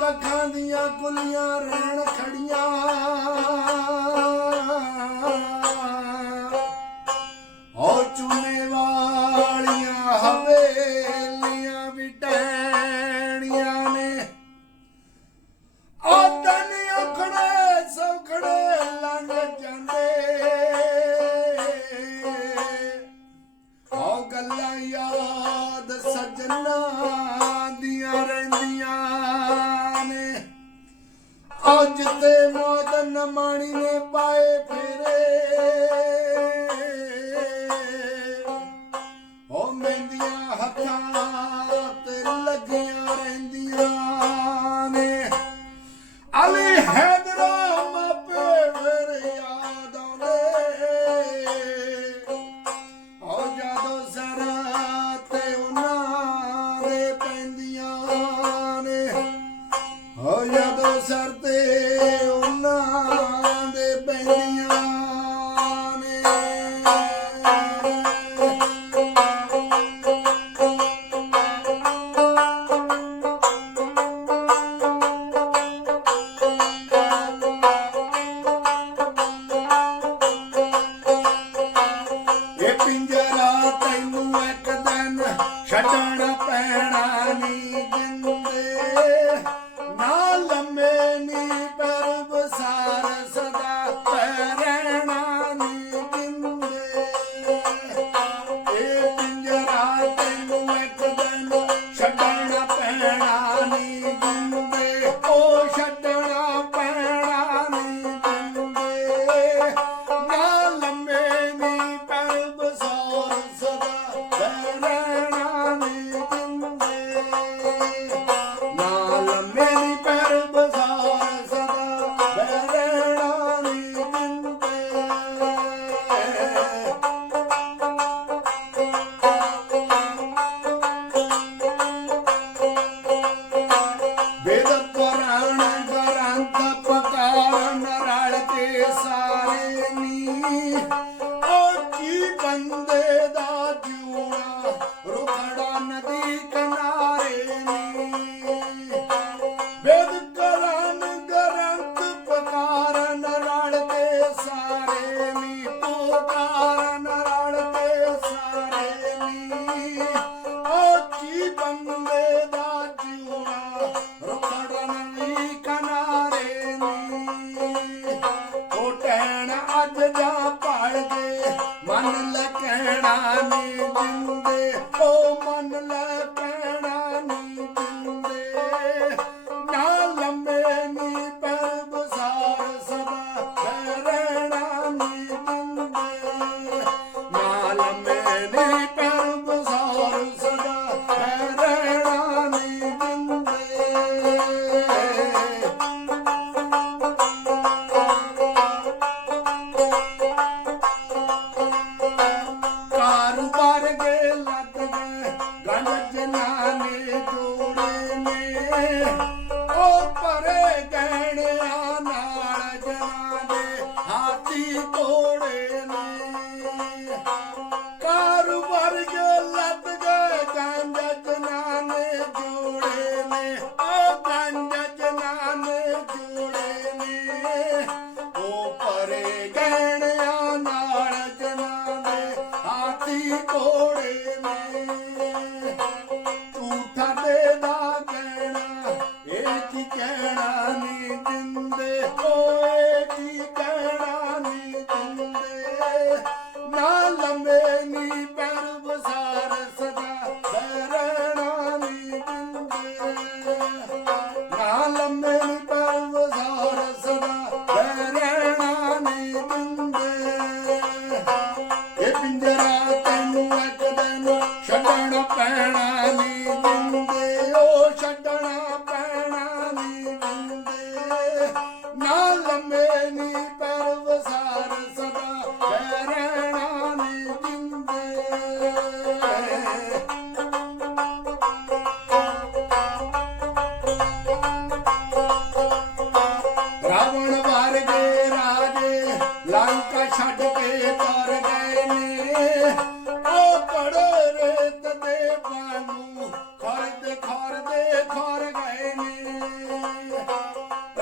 ਕੱਖਾਂ ਦੀਆਂ ਕੁਲੀਆਂ ਰਹਿਣ ਖੜੀਆਂ। the morning நடந்து তোড়ে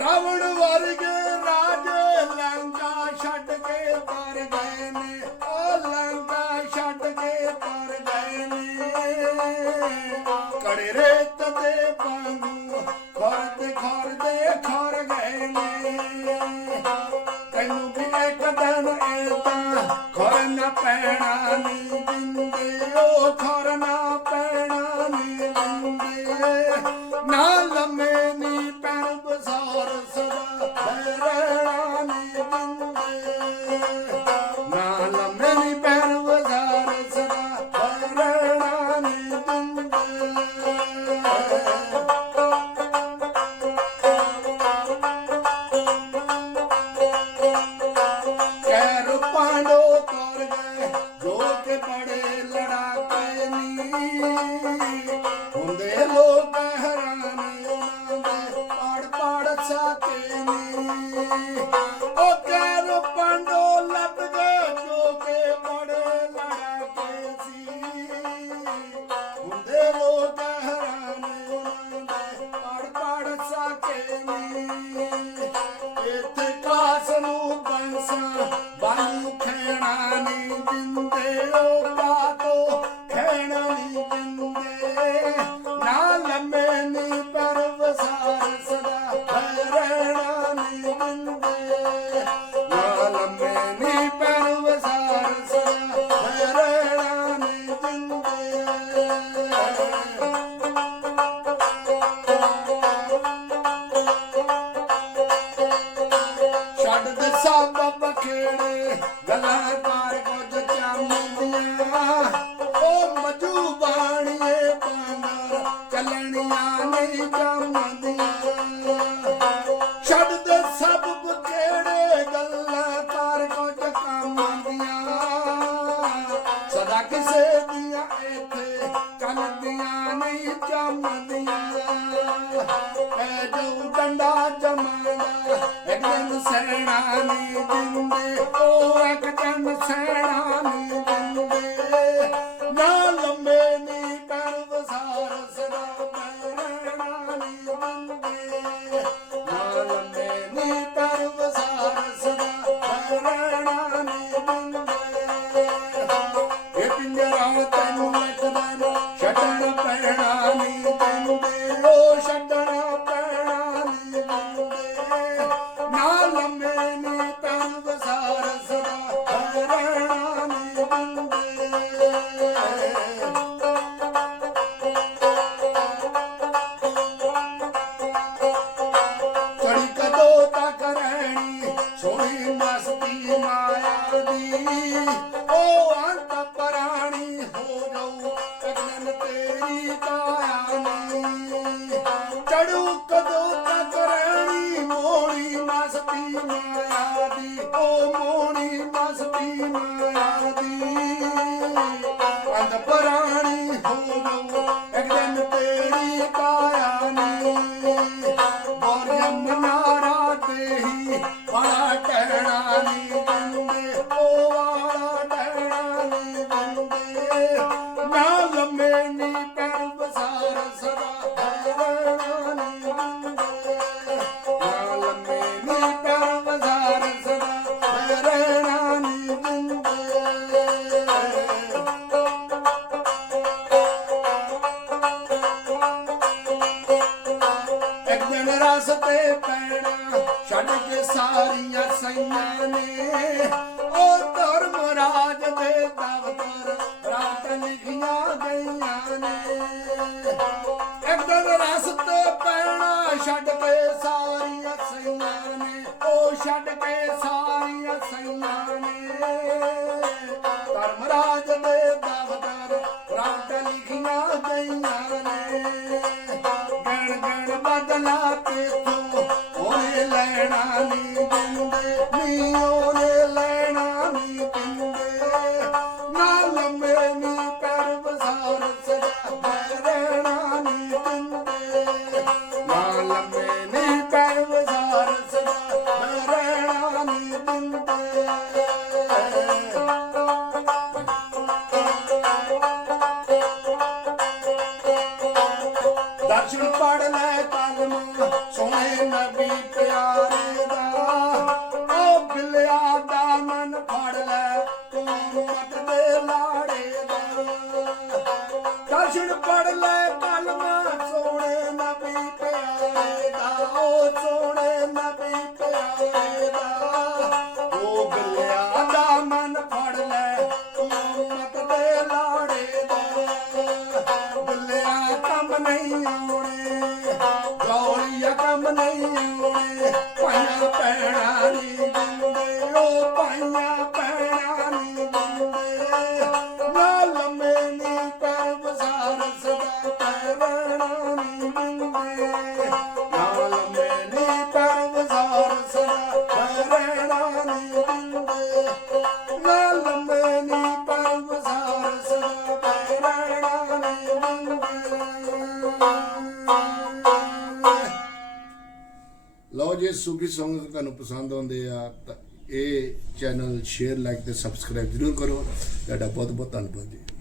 ਰਾਵਣ ਵਰਗੇ ਰਾਜ ਲੰਕਾ ਛੱਡ ਕੇ ਤਰ ਗਏ ਨੇ। ਓ ਲੰਕਾ ਛੱਡ ਕੇ ਤਰ ਗਏ ਨੇ। ਕੜੇ ਰੇਤ ਤੇ ਪਾਂਗੂ ਖਰਦ ਖਰਦੇ ਖਰ ਗਏ ਨੇ। ਤੈਨੂੰ ਵੀ ਇੱਕ ਦਿਨ ਇਹ ਖਰ ਨਾ ਪੈਣਾ ਨੀ ਦਿੰਦੇ। ਓ ਖਰ ਨਾ ਪੈਣਾ ਖੇੜੇ ਗੱਲਾਂ ਪਾਰ ਕੁਝ ਚਾਮਦੀਆਂ ਉਹ ਮਜੂ ਬਾਣੀਏ ਪਾਂਦਰ ਚੱਲਣੀਆਂ ਨਹੀਂ ਚਾਮਦੀਆਂ ਛੱਡ ਦੇ ਸਭ ਬੁਕੇੜੇ ਗੱਲਾਂ ਪਾਰ ਕੁਝ ਕਾਮਾਂਦੀਆਂ ਸਦਾ ਕਿਸੇ ਦੀਆਂ ਇੱਥੇ ਕੰਨ ਦੀਆਂ ਨਹੀਂ ਚਾਮਦੀਆਂ ਮਸਤੀ ਮਾਇਆ ਦੀ ਓ ਮੋਣੀ ਮਸਤੀ ਮਾਇਆ ਦੀ ਰਸ ਤੇ ਪੈਣਾ, ਛੱਡ ਕੇ ਸਾਰੀਆਂ ਸਈਆਂ ਨੇ। ਉਹ ਧਰਮ ਰਾਜ ਦੇ ਦਵਤਰ ਰਾਤ ਲਿਖੀਆਂ ਗਈਆਂ ਨੇ। ਇੱਕ ਦਿਨ ਰਸਤੇ ਪੈਣਾ, ਛੱਡ ਕੇ ਸਾਰੀਆਂ ਸਈਆਂ ਨੇ। ਉਹ ਛੱਡ ਕੇ ਸਾਰੀਆਂ ਸਈਆਂ ਨੇ। ਧਰਮ ਰਾਜ ਫੜ ਲੈ ਤੂੰ ਮੱਟ ਦੇ ਲਾੜੇ ਦਾ। ਦਰਸ਼ਨ ਪੜ ਲੈ, ਕਲਮਾ ਸੋਹਣੇ ਨਬੀ ਪਿਆਰੇ ਦਾ। ਓ ਸੋਹਣੇ ਨਬੀ ਪਿਆਰੇ ਦਾ। ਉਹ ਬਿਲਿਆ ਦਾ ਮਨ ਫੜ ਲੈ ਤੂੰ ਮੱਟ ਦੇ ਲਾੜੇ ਦਾ। ਬਿਲਿਆ ਕੰਮ ਨਹੀਂ ਆਉਣੇ, ਗੌਰੀਆ ਕੰਮ ਨਹੀਂ ਆਉਣੇ। ਪੈਣਾ ਨਹੀਂ ਦਿੰਦੇ ਉਹ ਪਾਈਆਂ ਲਓ ਜੇ ਸੂਫੀ Song ਤੁਹਾਨੂੰ ਪਸੰਦ ਆਉਂਦੇ ਆ, ਤਾਂ ਇਹ ਚੈਨਲ ਸ਼ੇਅਰ ਲਾਈਕ ਤੇ ਸਬਸਕ੍ਰਾਈਬ ਜ਼ਰੂਰ ਕਰੋ। ਤੁਹਾਡਾ ਬਹੁਤ ਬਹੁਤ ਧੰਨਵਾਦ ਜੀ।